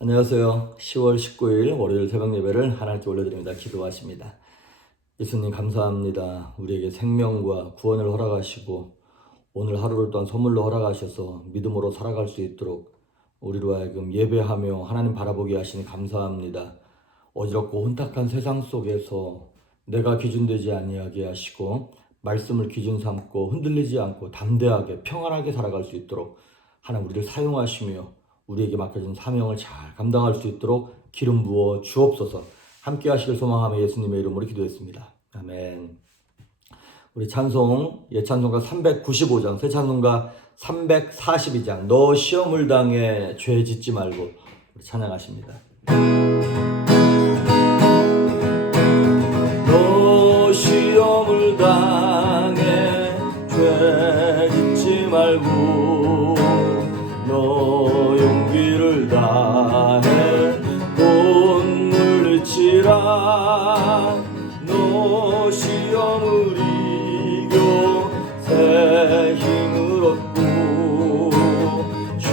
안녕하세요. 10월 19일 월요일 새벽 예배를 하나님께 올려드립니다. 기도하십니다. 예수님 감사합니다. 우리에게 생명과 구원을 허락하시고 오늘 하루를 또한 선물로 허락하셔서 믿음으로 살아갈 수 있도록 우리로 하여금 예배하며 하나님 바라보게 하시니 감사합니다. 어지럽고 혼탁한 세상 속에서 내가 기준되지 아니하게 하시고 말씀을 기준 삼고 흔들리지 않고 담대하게 평안하게 살아갈 수 있도록 하나님 우리를 사용하시며 우리에게 맡겨진 사명을 잘 감당할 수 있도록 기름 부어 주옵소서. 함께 하시길 소망하며 예수님의 이름으로 기도했습니다. 아멘. 우리 찬송, 예찬송가 395장, 새 찬송가 342장, 너 시험을 당해 죄 짓지 말고 우리 찬양하십니다. 너 시험을 당해 죄 짓지 말고 너 용기를 다해 곧 물리치라. 너 시험을 이겨 새 힘을 얻고 주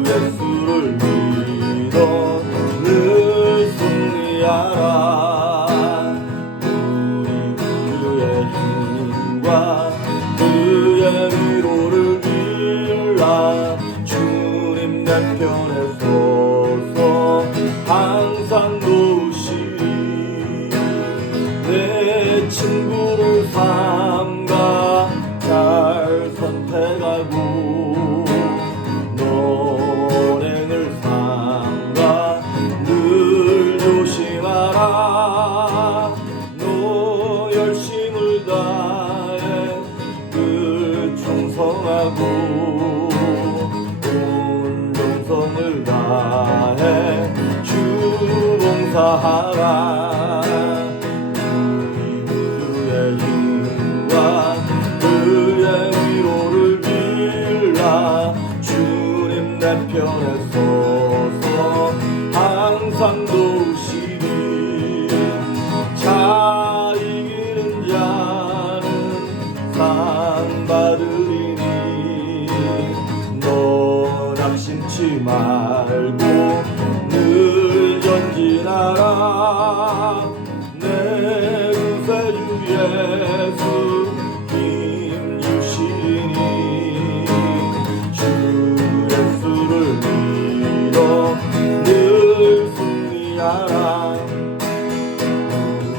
예수를 믿어 늘 승리하라. 우리 그의 힘과 그의 위로를 빌라. 주님 내 편에 서서 항상 도우시리. 내 친구를 삼가 잘 선택하고 노랭을 삼가 늘 조심하라. 너 열심을 다해 그 충성하고 정성을 다해 주 봉사하라. 우리 그의 힘과 그의 위로를 빌라. 주님 내 편에 서서 항상 도우시리. 자 이기는 자는 상 받으리니 너 낙심치 말고 늘 전진하라. 내 구세주 예수 힘 주시니 주 예수를 믿어 늘 승리하라.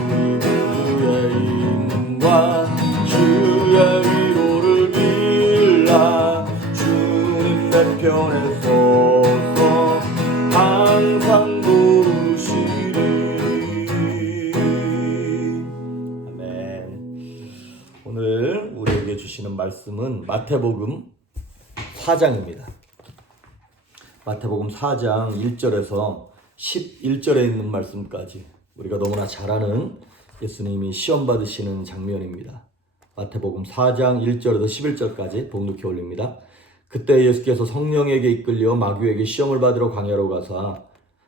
우리 그의 힘과 주의 위로를 빌라. 주님 내 편에 서서 항상 도우시리. 아멘. 오늘 우리에게 주시는 말씀은 마태복음 4장입니다. 마태복음 4장 1절에서 11절에 있는 말씀까지 우리가 너무나 잘 아는 예수님이 시험 받으시는 장면입니다. 마태복음 4장 1절에서 11절까지 봉독해 올립니다. 그때 예수께서 성령에게 이끌려 마귀에게 시험을 받으러 광야로 가사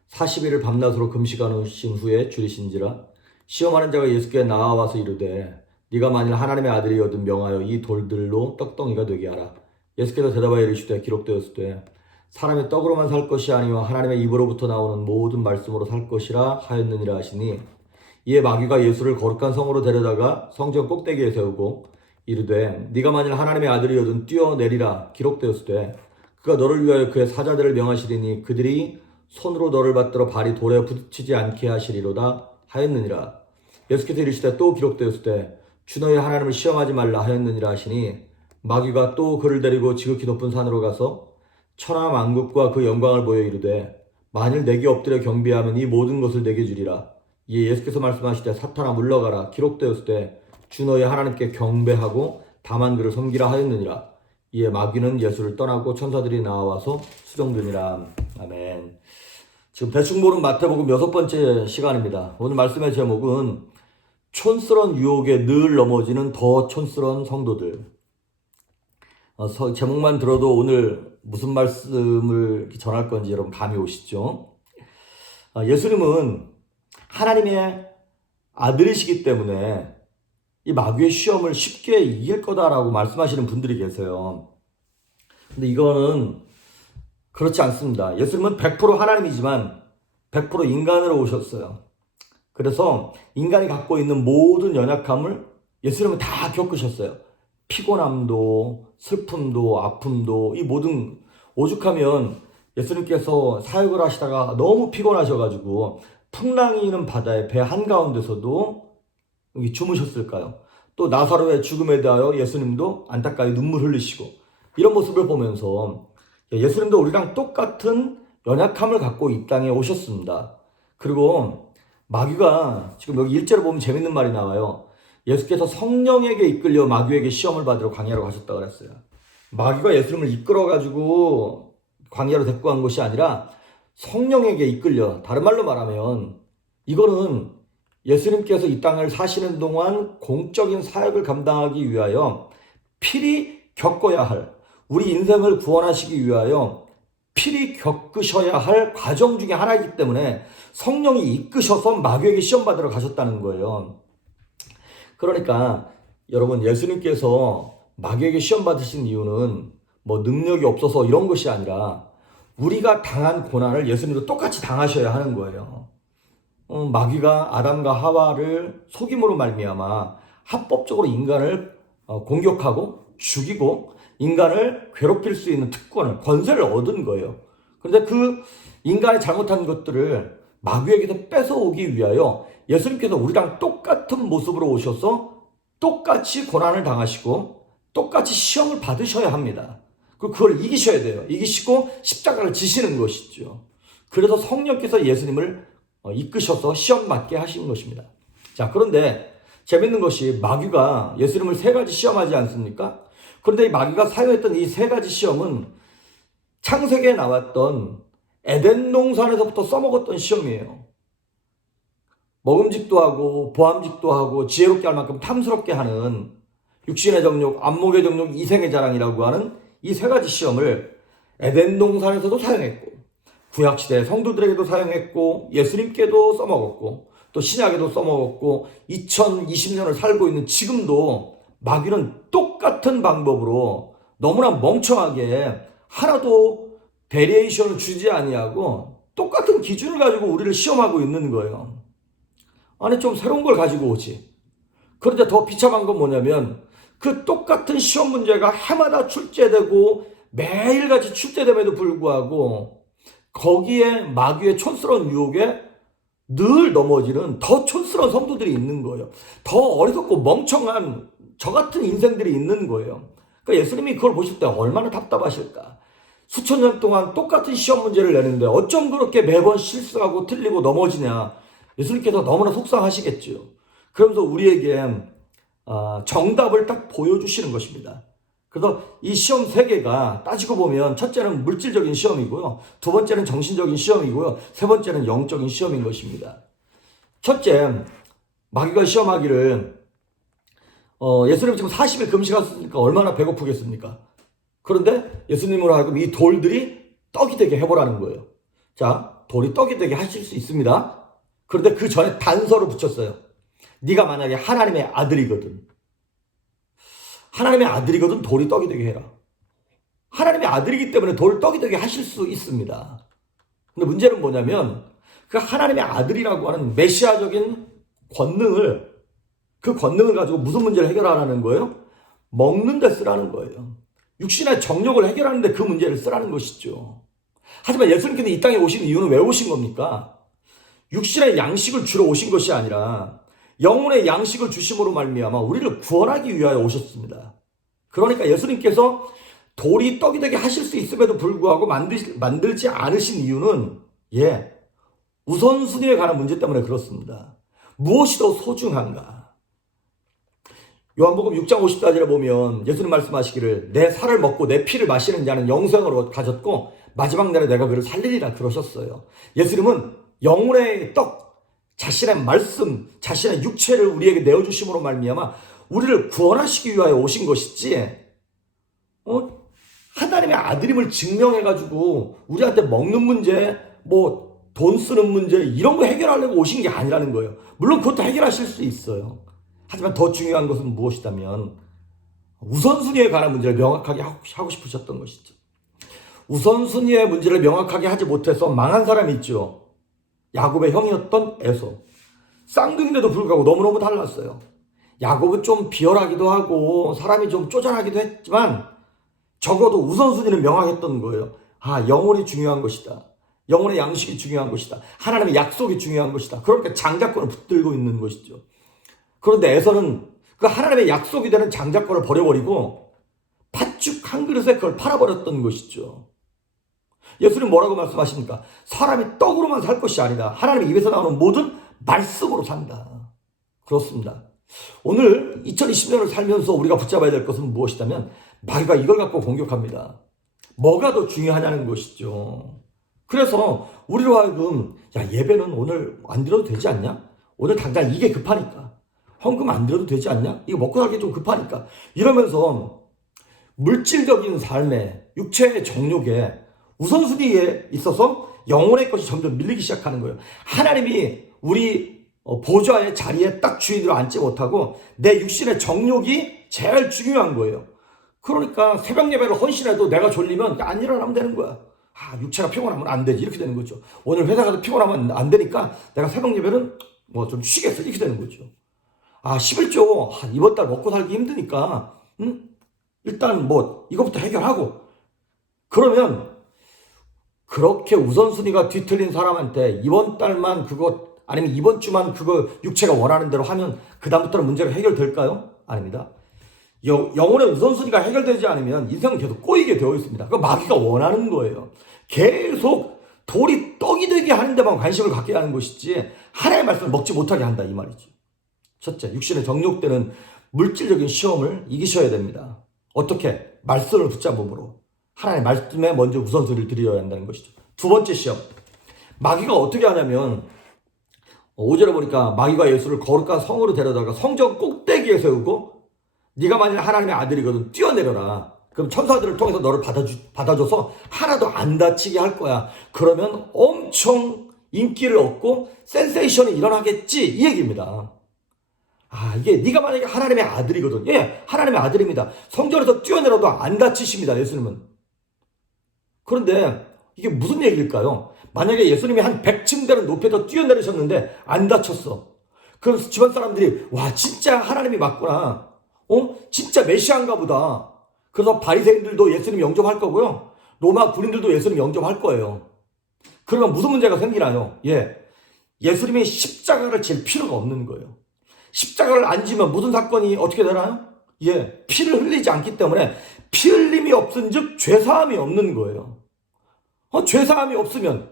40일을 밤낮으로 금식하신 후에 줄이신지라. 시험하는 자가 예수께 나와와서 이르되 네가 만일 하나님의 아들이거든 명하여 이 돌들로 떡덩이가 되게 하라. 예수께서 대답하여 이르시되 기록되었으되 사람의 떡으로만 살 것이 아니요 하나님의 입으로부터 나오는 모든 말씀으로 살 것이라 하였느니라 하시니, 이에 마귀가 예수를 거룩한 성으로 데려다가 성전 꼭대기에 세우고 이르되 네가 만일 하나님의 아들이거든 뛰어내리라. 기록되었으되 그가 너를 위하여 그의 사자들을 명하시리니 그들이 손으로 너를 받들어 발이 돌에 부딪히지 않게 하시리로다 하였느니라. 예수께서 이르시되 또 기록되었으되 주 너의 하나님을 시험하지 말라 하였느니라 하시니, 마귀가 또 그를 데리고 지극히 높은 산으로 가서 천하 만국과 그 영광을 보여 이르되 만일 내게 엎드려 경배하면 이 모든 것을 내게 주리라. 이에 예수께서 말씀하시되 사탄아 물러가라. 기록되었으되 주 너의 하나님께 경배하고 다만 그를 섬기라 하였느니라. 이에 마귀는 예수를 떠나고 천사들이 나와서 수종드니라. 아멘. 지금 대충 보는 마태복음 6번째 시간입니다. 오늘 말씀의 제목은 촌스러운 유혹에 늘 넘어지는 더 촌스러운 성도들. 제목만 들어도 오늘 무슨 말씀을 전할 건지 여러분 감이 오시죠? 예수님은 하나님의 아들이시기 때문에 이 마귀의 시험을 쉽게 이길 거다라고 말씀하시는 분들이 계세요. 근데 이거는 그렇지 않습니다. 예수님은 100% 하나님이지만 100% 인간으로 오셨어요. 그래서 인간이 갖고 있는 모든 연약함을 예수님은 다 겪으셨어요. 피곤함도, 슬픔도, 아픔도, 이 모든, 오죽하면 예수님께서 사역을 하시다가 너무 피곤하셔가지고 풍랑이 있는 바다의 배 한가운데서도 주무셨을까요? 또 나사로의 죽음에 대하여 예수님도 안타까이 눈물 흘리시고, 이런 모습을 보면서 예수님도 우리랑 똑같은 연약함을 갖고 이 땅에 오셨습니다. 그리고 마귀가 지금 여기 1절에 보면 재밌는 말이 나와요. 예수께서 성령에게 이끌려 마귀에게 시험을 받으러 광야로 가셨다고 그랬어요. 마귀가 예수님을 이끌어가지고 광야로 데리고 간 것이 아니라 성령에게 이끌려, 다른 말로 말하면 이거는 예수님께서 이 땅을 사시는 동안 공적인 사역을 감당하기 위하여 필히 겪어야 할, 우리 인생을 구원하시기 위하여 필히 겪으셔야 할 과정 중에 하나이기 때문에 성령이 이끄셔서 마귀에게 시험 받으러 가셨다는 거예요. 그러니까 여러분, 예수님께서 마귀에게 시험 받으신 이유는 뭐 능력이 없어서 이런 것이 아니라 우리가 당한 고난을 예수님도 똑같이 당하셔야 하는 거예요. 마귀가 아담과 하와를 속임으로 말미암아 합법적으로 인간을 공격하고 죽이고 인간을 괴롭힐 수 있는 특권을, 권세를 얻은 거예요. 그런데 그 인간이 잘못한 것들을 마귀에게서 뺏어오기 위하여 예수님께서 우리랑 똑같은 모습으로 오셔서 똑같이 고난을 당하시고 똑같이 시험을 받으셔야 합니다. 그걸 이기셔야 돼요. 이기시고 십자가를 지시는 것이죠. 그래서 성령께서 예수님을 이끄셔서 시험 받게 하신 것입니다. 자, 그런데 재밌는 것이 마귀가 예수님을 세 가지 시험하지 않습니까? 그런데 이 마귀가 사용했던 이 세 가지 시험은 창세기에 나왔던 에덴 동산에서부터 써먹었던 시험이에요. 먹음직도 하고 보암직도 하고 지혜롭게 할 만큼 탐스럽게 하는 육신의 정욕, 안목의 정욕, 이생의 자랑이라고 하는 이 세 가지 시험을 에덴 동산에서도 사용했고 구약시대 성도들에게도 사용했고 예수님께도 써먹었고 또 신약에도 써먹었고 2020년을 살고 있는 지금도 마귀는 똑같은 방법으로 너무나 멍청하게 하나도 베리에이션을 주지 아니하고 똑같은 기준을 가지고 우리를 시험하고 있는 거예요. 아니, 좀 새로운 걸 가지고 오지. 그런데 더 비참한 건 뭐냐면 그 똑같은 시험 문제가 해마다 출제되고 매일같이 출제됨에도 불구하고 거기에 마귀의 촌스러운 유혹에 늘 넘어지는 더 촌스러운 성도들이 있는 거예요. 더 어리석고 멍청한 저 같은 인생들이 있는 거예요. 그러니까 예수님이 그걸 보실 때 얼마나 답답하실까. 수천 년 동안 똑같은 시험 문제를 내는데 어쩜 그렇게 매번 실수하고 틀리고 넘어지냐. 예수님께서 너무나 속상하시겠죠. 그러면서 우리에게 정답을 딱 보여주시는 것입니다. 그래서 이 시험 세 개가 따지고 보면 첫째는 물질적인 시험이고요. 두 번째는 정신적인 시험이고요. 세 번째는 영적인 시험인 것입니다. 첫째, 마귀가 시험하기를 예수님 지금 40일 금식하셨으니까 얼마나 배고프겠습니까? 그런데 예수님으로 하여금 이 돌들이 떡이 되게 해보라는 거예요. 자, 돌이 떡이 되게 하실 수 있습니다. 그런데 그 전에 단서를 붙였어요. 네가 만약에 하나님의 아들이거든. 하나님의 아들이거든 돌이 떡이 되게 해라. 하나님의 아들이기 때문에 돌 떡이 되게 하실 수 있습니다. 근데 문제는 뭐냐면 그 하나님의 아들이라고 하는 메시아적인 권능을, 그 권능을 가지고 무슨 문제를 해결하라는 거예요? 먹는 데 쓰라는 거예요. 육신의 정욕을 해결하는데 그 문제를 쓰라는 것이죠. 하지만 예수님께서 이 땅에 오신 이유는 왜 오신 겁니까? 육신의 양식을 주러 오신 것이 아니라 영혼의 양식을 주심으로 말미암아 우리를 구원하기 위하여 오셨습니다. 그러니까 예수님께서 돌이 떡이 되게 하실 수 있음에도 불구하고 만들지 않으신 이유는 우선순위에 관한 문제 때문에 그렇습니다. 무엇이 더 소중한가? 요한복음 6장 54절에 보면 예수님 말씀하시기를 내 살을 먹고 내 피를 마시는 자는 영생을 가졌고 마지막 날에 내가 그를 살리리라 그러셨어요. 예수님은 영혼의 떡, 자신의 말씀, 자신의 육체를 우리에게 내어주심으로 말미암아 우리를 구원하시기 위하여 오신 것이지 하나님의 아들임을 증명해가지고 우리한테 먹는 문제, 뭐 돈 쓰는 문제 이런 거 해결하려고 오신 게 아니라는 거예요. 물론 그것도 해결하실 수 있어요. 하지만 더 중요한 것은 무엇이다면 우선순위에 관한 문제를 명확하게 하고 싶으셨던 것이죠. 우선순위의 문제를 명확하게 하지 못해서 망한 사람이 있죠. 야곱의 형이었던 에서. 쌍둥이인데도 불구하고 너무너무 달랐어요. 야곱은 좀 비열하기도 하고 사람이 좀 쪼잔하기도 했지만 적어도 우선순위는 명확했던 거예요. 영혼이 중요한 것이다. 영혼의 양식이 중요한 것이다. 하나님의 약속이 중요한 것이다. 그러니까 장자권을 붙들고 있는 것이죠. 그런데 에서는 그 하나님의 약속이 되는 장자권을 버려버리고 팥죽 한 그릇에 그걸 팔아버렸던 것이죠. 예수님 뭐라고 말씀하십니까? 사람이 떡으로만 살 것이 아니다. 하나님의 입에서 나오는 모든 말씀으로 산다. 그렇습니다. 오늘 2020년을 살면서 우리가 붙잡아야 될 것은 무엇이냐면 마귀가 이걸 갖고 공격합니다. 뭐가 더 중요하냐는 것이죠. 그래서 우리로 하여금 예배는 오늘 안 드려도 되지 않냐? 오늘 당장 이게 급하니까. 헌금 안 드려도 되지 않냐? 이거 먹고 살기 좀 급하니까. 이러면서 물질적인 삶에 육체의 정욕에 우선순위에 있어서 영혼의 것이 점점 밀리기 시작하는 거예요. 하나님이 우리 보좌의 자리에 딱 주인으로 앉지 못하고 내 육신의 정욕이 제일 중요한 거예요. 그러니까 새벽 예배를 헌신해도 내가 졸리면 안 일어나면 되는 거야. 육체가 피곤하면 안 되지. 이렇게 되는 거죠. 오늘 회사 가서 피곤하면 안 되니까 내가 새벽 예배는 좀 쉬겠어. 이렇게 되는 거죠. 11조 이번 달 먹고 살기 힘드니까 일단 이거부터 해결하고 그러면 그렇게 우선순위가 뒤틀린 사람한테 이번 달만 그거 아니면 이번 주만 그거 육체가 원하는 대로 하면 그 다음부터는 문제가 해결될까요? 아닙니다. 영혼의 우선순위가 해결되지 않으면 인생은 계속 꼬이게 되어 있습니다. 그 마귀가 원하는 거예요. 계속 돌이 떡이 되게 하는 데만 관심을 갖게 하는 것이지 하나님의 말씀을 먹지 못하게 한다 이 말이지. 첫째, 육신의 정욕되는 물질적인 시험을 이기셔야 됩니다. 어떻게? 말씀을 붙잡음으로. 하나님의 말씀에 먼저 우선순위를 드려야 한다는 것이죠. 두 번째 시험. 마귀가 어떻게 하냐면 5절에 보니까 마귀가 예수를 거룩한 성으로 데려다가 성전 꼭대기에 세우고 네가 만일 하나님의 아들이거든 뛰어내려라. 그럼 천사들을 통해서 너를 받아줘서 하나도 안 다치게 할 거야. 그러면 엄청 인기를 얻고 센세이션이 일어나겠지 이 얘기입니다. 이게 네가 만약에 하나님의 아들이거든. 예, 하나님의 아들입니다. 성전에서 뛰어내려도 안 다치십니다. 예수님은. 그런데 이게 무슨 얘기일까요? 만약에 예수님이 한 100층 되는 높이에서 뛰어내리셨는데 안 다쳤어. 그럼 집안 사람들이 와 진짜 하나님이 맞구나. 진짜 메시아인가 보다. 그래서 바리새인들도 예수님 영접할 거고요. 로마 군인들도 예수님 영접할 거예요. 그러면 무슨 문제가 생기나요? 예수님이 십자가를 질 필요가 없는 거예요. 십자가를 안 지면 무슨 사건이 어떻게 되나요? 피를 흘리지 않기 때문에 피 흘림이 없은 즉 죄사함이 없는 거예요. 죄사함이 없으면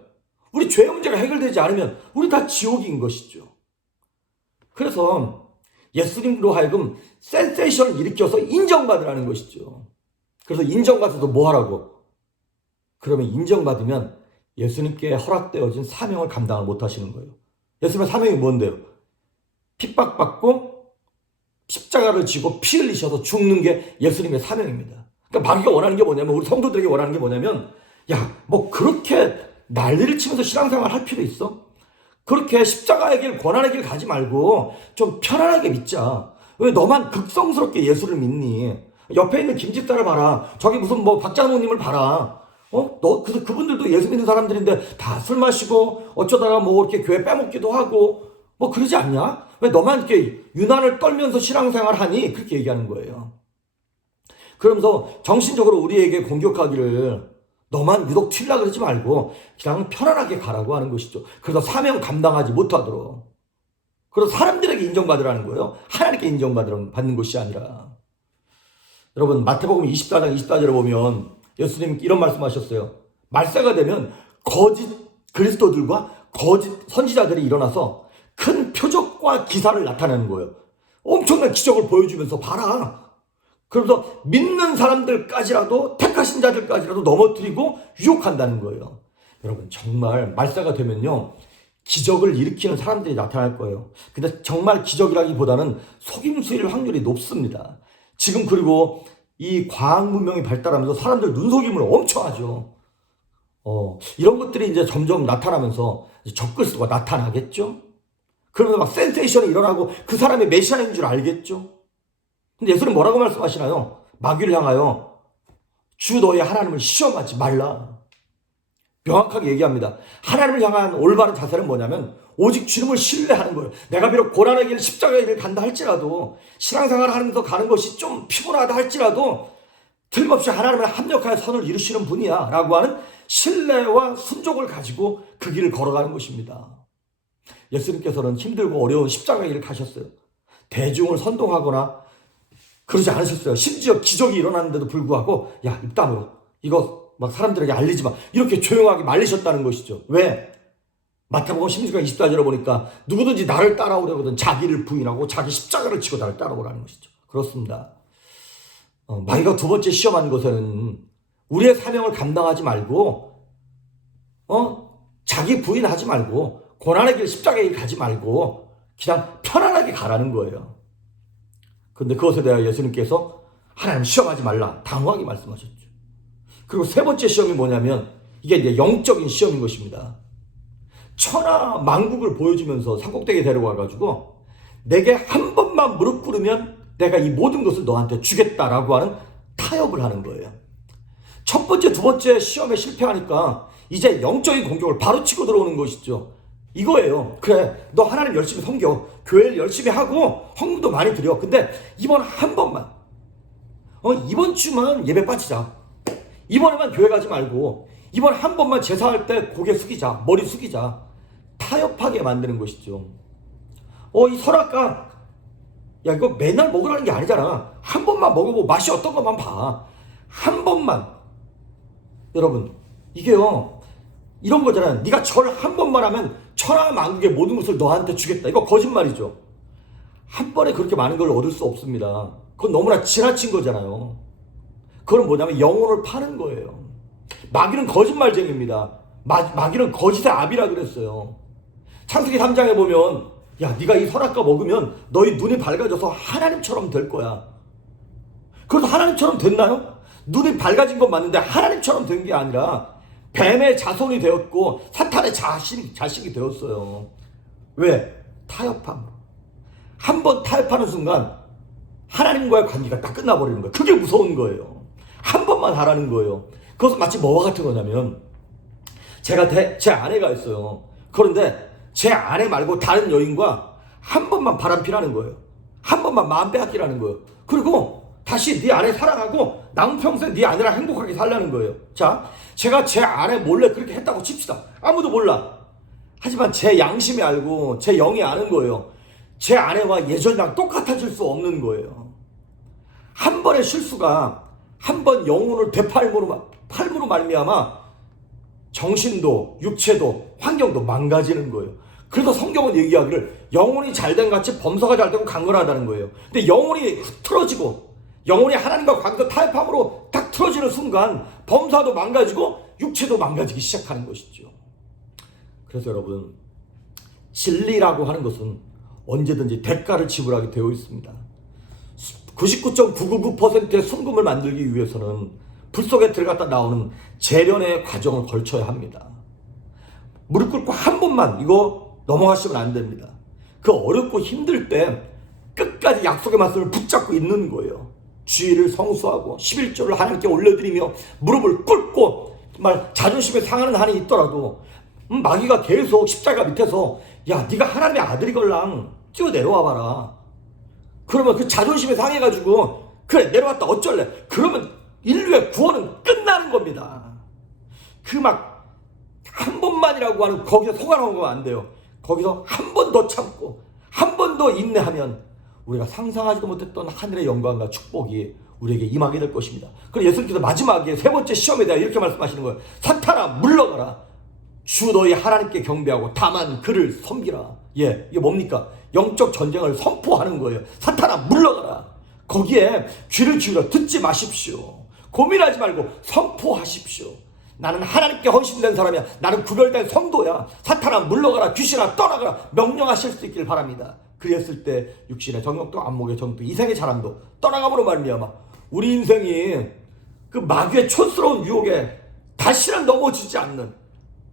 우리 죄 문제가 해결되지 않으면 우리 다 지옥인 것이죠. 그래서 예수님으로 하여금 센세이션을 일으켜서 인정받으라는 것이죠. 그래서 인정받아서 뭐 하라고? 그러면 인정받으면 예수님께 허락되어진 사명을 감당을 못 하시는 거예요. 예수님의 사명이 뭔데요? 핍박받고 십자가를 지고 피 흘리셔서 죽는 게 예수님의 사명입니다. 그러니까 마귀가 원하는 게 뭐냐면 우리 성도들에게 원하는 게 뭐냐면 그렇게 난리를 치면서 신앙생활 할 필요 있어? 그렇게 십자가의 길, 고난의 길 가지 말고 좀 편안하게 믿자. 왜 너만 극성스럽게 예수를 믿니? 옆에 있는 김집사를 봐라. 저기 무슨 박장모님을 봐라. 그분들도 예수 믿는 사람들인데 다 술 마시고 어쩌다가 이렇게 교회 빼먹기도 하고 그러지 않냐? 왜 너만 이렇게 유난을 떨면서 신앙생활 하니? 그렇게 얘기하는 거예요. 그러면서 정신적으로 우리에게 공격하기를 너만 유독 튀려고 그러지 말고 그냥 편안하게 가라고 하는 것이죠. 그래서 사명 감당하지 못하도록. 그래서 사람들에게 인정받으라는 거예요. 하나님께 인정받는 것이 아니라. 여러분 마태복음 24장 24절에 보면 예수님 이런 말씀하셨어요. 말세가 되면 거짓 그리스도들과 거짓 선지자들이 일어나서 큰 표적과 기사를 나타내는 거예요. 엄청난 기적을 보여주면서 봐라. 그래서 믿는 사람들까지라도 택하신 자들까지라도 넘어뜨리고 유혹한다는 거예요. 여러분 정말 말세가 되면요 기적을 일으키는 사람들이 나타날 거예요. 근데 정말 기적이라기보다는 속임수일 확률이 높습니다. 지금 그리고 이 과학 문명이 발달하면서 사람들 눈속임을 엄청 하죠. 이런 것들이 이제 점점 나타나면서 적그리스도가 나타나겠죠. 그러면 막 센세이션이 일어나고 그 사람이 메시아인 줄 알겠죠. 근데 예수님 뭐라고 말씀하시나요? 마귀를 향하여 주 너의 하나님을 시험하지 말라. 명확하게 얘기합니다. 하나님을 향한 올바른 자세는 뭐냐면 오직 주님을 신뢰하는 거예요. 내가 비록 고난의 길, 십자가의 길을 간다 할지라도, 신앙생활을 하면서 가는 것이 좀 피곤하다 할지라도 틀림없이 하나님을 합력하여 선을 이루시는 분이야 라고 하는 신뢰와 순종을 가지고 그 길을 걸어가는 것입니다. 예수님께서는 힘들고 어려운 십자가의 길을 가셨어요. 대중을 선동하거나 그러지 않으셨어요. 심지어 기적이 일어났는데도 불구하고 야, 입담으로 이거 막 사람들에게 알리지 마, 이렇게 조용하게 말리셨다는 것이죠. 왜? 마태복음 16장 24절에 보니까 누구든지 나를 따라오려거든 자기를 부인하고 자기 십자가를 지고 나를 따라오라는 것이죠. 그렇습니다. 마귀가 두 번째 시험하는 것은 우리의 사명을 감당하지 말고 자기 부인하지 말고 고난의 길, 십자가의 길 가지 말고 그냥 편안하게 가라는 거예요. 그런데 그것에 대해 예수님께서 하나님 시험하지 말라 당황하게 말씀하셨죠. 그리고 세 번째 시험이 뭐냐면 이게 이제 영적인 시험인 것입니다. 천하 만국을 보여주면서 산꼭대기에 데려와가지고 내게 한 번만 무릎 꿇으면 내가 이 모든 것을 너한테 주겠다라고 하는 타협을 하는 거예요. 첫 번째, 두 번째 시험에 실패하니까 이제 영적인 공격을 바로 치고 들어오는 것이죠. 이거예요. 그래, 너 하나님 열심히 섬겨, 교회를 열심히 하고 헌금도 많이 드려. 근데 이번 한 번만, 이번 주만 예배 빠지자. 이번에만 교회 가지 말고 이번 한 번만 제사할 때 고개 숙이자, 머리 숙이자. 타협하게 만드는 것이죠. 이 설악가, 야, 이거 맨날 먹으라는 게 아니잖아. 한 번만 먹어보고 맛이 어떤 것만 봐. 한 번만. 여러분, 이게요, 이런 거잖아요. 네가 절 한 번만 하면 천하 만국의 모든 것을 너한테 주겠다. 이거 거짓말이죠. 한 번에 그렇게 많은 걸 얻을 수 없습니다. 그건 너무나 지나친 거잖아요. 그건 뭐냐면 영혼을 파는 거예요. 마귀는 거짓말쟁이입니다. 마귀는 거짓의 압이라 그랬어요. 창세기 3장에 보면 야, 네가 이 선악과 먹으면 너희 눈이 밝아져서 하나님처럼 될 거야. 그래서 하나님처럼 됐나요? 눈이 밝아진 건 맞는데 하나님처럼 된 게 아니라 뱀의 자손이 되었고 사탄의 자식이 되었어요. 왜? 타협함. 한 번 타협하는 순간 하나님과의 관계가 딱 끝나버리는 거예요. 그게 무서운 거예요. 한 번만 하라는 거예요. 그것은 마치 뭐와 같은 거냐면 제가 제 아내가 있어요. 그런데 제 아내 말고 다른 여인과 한 번만 바람피라는 거예요. 한 번만 마음 빼앗기라는 거예요. 그리고 다시 네 아내 사랑하고 남평생 네 아내랑 행복하게 살라는 거예요. 자, 제가 제 아내 몰래 그렇게 했다고 칩시다. 아무도 몰라. 하지만 제 양심이 알고 제 영이 아는 거예요. 제 아내와 예전이랑 똑같아질 수 없는 거예요. 한 번의 실수가 한 번 영혼을 팔므로 말미암아 정신도 육체도 환경도 망가지는 거예요. 그래서 성경은 얘기하기를 영혼이 잘된 같이 범사가 잘되고 강건하다는 거예요. 근데 영혼이 틀어지고 영혼이 하나님과 관계가 타협함으로 딱 틀어지는 순간 범사도 망가지고 육체도 망가지기 시작하는 것이죠. 그래서 여러분, 진리라고 하는 것은 언제든지 대가를 지불하게 되어 있습니다. 99.999%의 순금을 만들기 위해서는 불 속에 들어갔다 나오는 재련의 과정을 거쳐야 합니다. 무릎 꿇고 한 번만 이거 넘어가시면 안 됩니다. 그 어렵고 힘들 때 끝까지 약속의 말씀을 붙잡고 있는 거예요. 주의를 성수하고 11조를 하나님께 올려드리며 무릎을 꿇고 정말 자존심에 상하는 한이 있더라도 마귀가 계속 십자가 밑에서 야, 네가 하나님의 아들이걸랑 뛰어내려와 봐라. 그러면 그 자존심에 상해가지고 그래 내려왔다 어쩔래. 그러면 인류의 구원은 끝나는 겁니다. 그 막 한 번만이라고 하는 거기서 속아 넘어가면 안 돼요. 거기서 한 번 더 참고 한 번 더 인내하면 우리가 상상하지도 못했던 하늘의 영광과 축복이 우리에게 임하게 될 것입니다. 그래서 예수님께서 마지막에 세 번째 시험에 대해 이렇게 말씀하시는 거예요. 사탄아 물러가라. 주 너희 하나님께 경배하고 다만 그를 섬기라. 예, 이게 뭡니까? 영적 전쟁을 선포하는 거예요. 사탄아 물러가라. 거기에 귀를 기울여 듣지 마십시오. 고민하지 말고 선포하십시오. 나는 하나님께 헌신된 사람이야. 나는 구별된 성도야. 사탄아 물러가라. 귀신아 떠나가라. 명령하실 수 있길 바랍니다. 그랬을 때 육신의 정욕도 안목의 정욕도 이생의 자랑도 떠나감으로 말미암아 우리 인생이 그 마귀의 촌스러운 유혹에 다시는 넘어지지 않는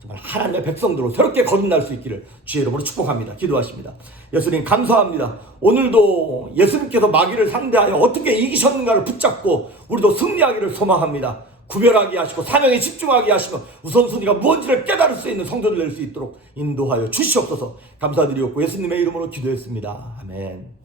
정말 하나님의 백성들로 새롭게 거듭날 수 있기를 주의 이름으로 축복합니다. 기도하십니다. 예수님 감사합니다. 오늘도 예수님께서 마귀를 상대하여 어떻게 이기셨는가를 붙잡고 우리도 승리하기를 소망합니다. 구별하게 하시고 사명에 집중하게 하시며 우선순위가 무엇인지를 깨달을 수 있는 성도들 될 수 있도록 인도하여 주시옵소서. 감사드리옵고 예수님의 이름으로 기도했습니다. 아멘.